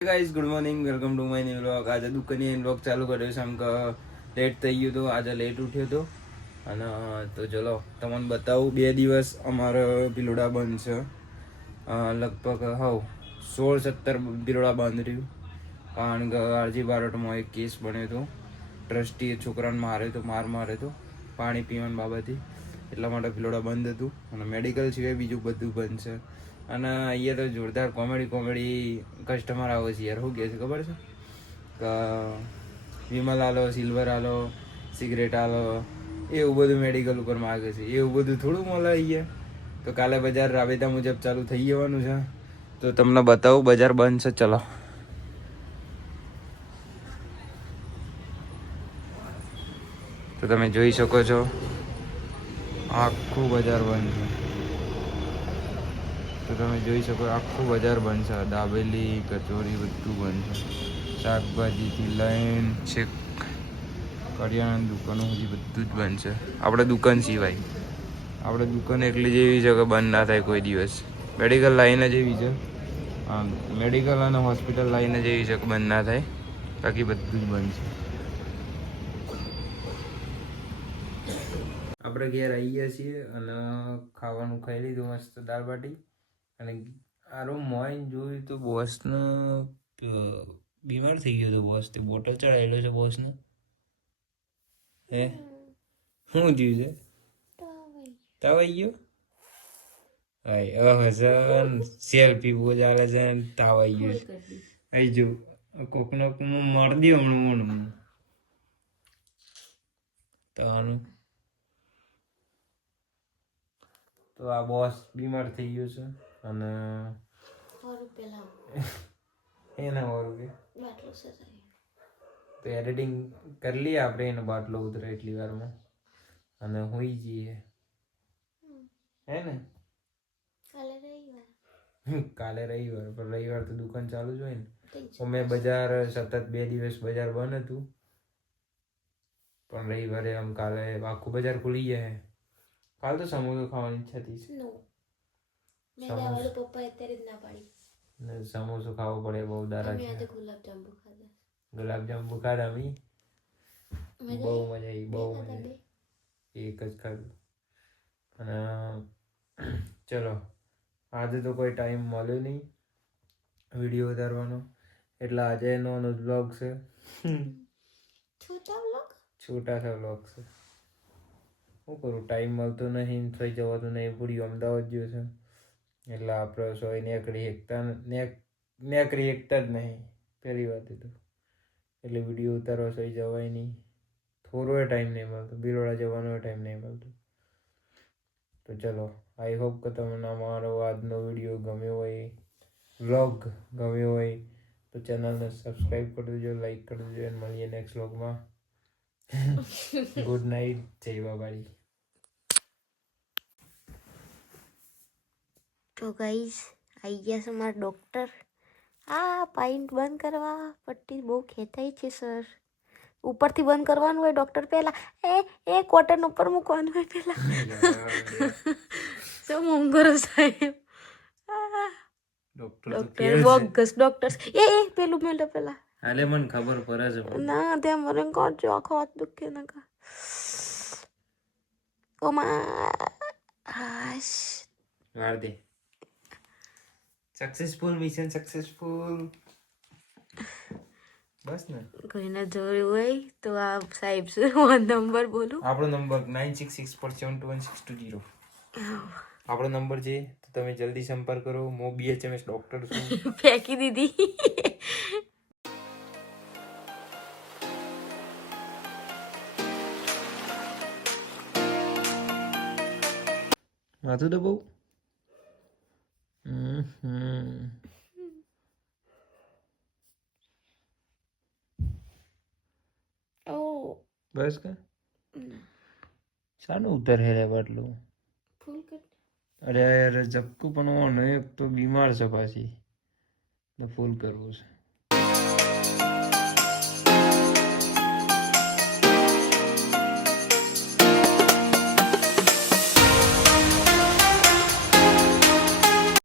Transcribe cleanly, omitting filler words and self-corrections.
Guys good morning, welcome to my new vlog. આજે દુકાને vlog ચાલુ કર્યો છે. આમ કે લેટ થઈ ગયું હતું, આજે લેટ ઉઠ્યો હતો. અને તો ચલો તમને બતાવું, 2 દિવસ અમારો ભીલોડા બંધ છે. લગભગ 16-17 ભીલોડા બંધ રહ્યું. કારણ કે આરજી બારોટમાં એક કેસ બન્યો હતો. ટ્રસ્ટીએ છોકરાને માર્યો હતો, માર્યો હતો પાણી પીવાના બાબતે. એટલા માટે ભીલોડા બંધ હતું. અને મેડિકલ સિવાય બીજું બધું બંધ છે. અને અહીંયા તો જોરદાર કોમેડી કસ્ટમર આવે છે યાર. શું કહે છે ખબર છે કે વિમલ આલો, સિલ્વર આલો, સિગરેટ આલો, એવું બધું મેડિકલ ઉપર માગે છે. એવું બધું થોડું મળે અહીંયા. તો કાલે બજાર રાબેતા મુજબ ચાલુ થઈ જવાનું છે. તો તમને બતાવું, બજાર બંધ છે. ચલો તો તમે જોઈ શકો છો, આખું બજાર બંધ છે. તો તમે જોઈ શકો આખું બજાર બંધ છે. દાબેલી, કચોરી બધું બંધ છે. શાકભાજીથી લઈને છેક કરિયાણાની દુકાનો સુધી બધું જ બંધ છે. આપણે દુકાન સિવાય, આપણે દુકાન એટલી જેવી છે કે બંધ ના થાય કોઈ દિવસ. મેડિકલ લાઈન જ એવી છે, મેડિકલ અને હોસ્પિટલ લાઈન જ એવી છે કે બંધ ના થાય. બાકી બધું જ બંધ છે. આપણે ઘેર આવી ગયા છીએ અને ખાવાનું ખાઈ લીધું, મસ્ત દાળ બાટી. અને આરું મોઈન જોયું તો બોસને બીમાર થઈ ગયો હતો. બોસ તે બોટલ ચડાવેલો છે બોસને. હે શું થયું છે? તાવ આવી ગયો? હસન સેલ્ફી બહુ ચાલે છે. તાવ આવી ગયો છે. આવી જો કોકને માર દે હમણાં તાનું. તો આ બોસ બીમાર થઈ ગયો છે. અને એના તો એડિટિંગ કરી લઈએ આપણે. એનો બાટલો ઉતરે એટલી વારમાં અને હોઈ જઈએ. હે ને કાલે રવિવાર, પણ રવિવાર તો દુકાન ચાલુ જ હોય ને. અમે બજાર સતત 2 દિવસ બજાર બંધ હતું, પણ રવિવારે આમ કાલે આખું બજાર ખુલી જાય. કાલ તો સમોસો ખાવાની ઈચ્છા થઈ છે. સમોસો ખાવો પડે, બહુ દારા છે. ગુલાબજાંબુ ખાધા મી, બહુ મજા આવી, બહુ મજા. એક જ ખાધું. અને ચલો, આજે તો કોઈ ટાઈમ મળ્યો નહીં વિડીયો ઉતારવાનો, એટલે આજે એનો બ્લોગ છે. છોટા સા બ્લોગ છે. શું કરું, ટાઈમ મળતો નહીં, થઈ જવાતું નહીં. પૂરી અમદાવાદ ગયો છે એટલે આપણે સોય નેકરી એકતા જ નહીં પહેલી વાત. તો એટલે વિડીયો ઉતારવા સોય જવાય નહીં. થોડો ટાઈમ નહીં મળતો. ભીલોડા જવાનો ટાઈમ નહીં મળતો. તો ચલો, આઈ હોપ કે તમને અમારો આજનો વિડીયો ગમ્યો હોય, વ્લોગ ગમ્યો હોય તો ચેનલને સબસ્ક્રાઈબ કરી દેજો, લાઈક કરી દેજો. અને મળીએ નેક્સ્ટ વ્લોગમાં. ગુડ નાઇટ, જય બાબારી. તો ગાઈસ આવી ગયા છે મારા ડૉક્ટર. આ પાઇન્ટ બંધ કરવા પટ્ટી બહુ ખેંચાઈ છે સર. ઉપરથી બંધ કરવાનું હોય ડૉક્ટર પહેલા. એ કોટન ઉપર મૂકવાનું હોય પહેલા. શું મોંઘરો સાહેબ. Doctor bogus doctor. એ પેલું મેલે પેલા. હાલે મને ખબર પડે છે. ના ત્યાં મને કાઢજો, આખો હાથ દુખે ના. ઓમા હાશ વાર દે. Successful mission successful. બસ ને. કોઈને જોયું હોય તો આ સાહેબ શું નંબર બોલું? આપણો નંબર 9664721620. આપણો નંબર છે, તો તમે જલ્દી સંપર્ક કરો. હું BHMS ડોક્ટર છું. ફેંકી દીધી. માથું તો બહુ બસ કે શાનું ઉતર હે રે બાટલું? અરે યાર ઝપકું પણ એક તો બીમાર છે પાછી, ફૂલ કરવું છે.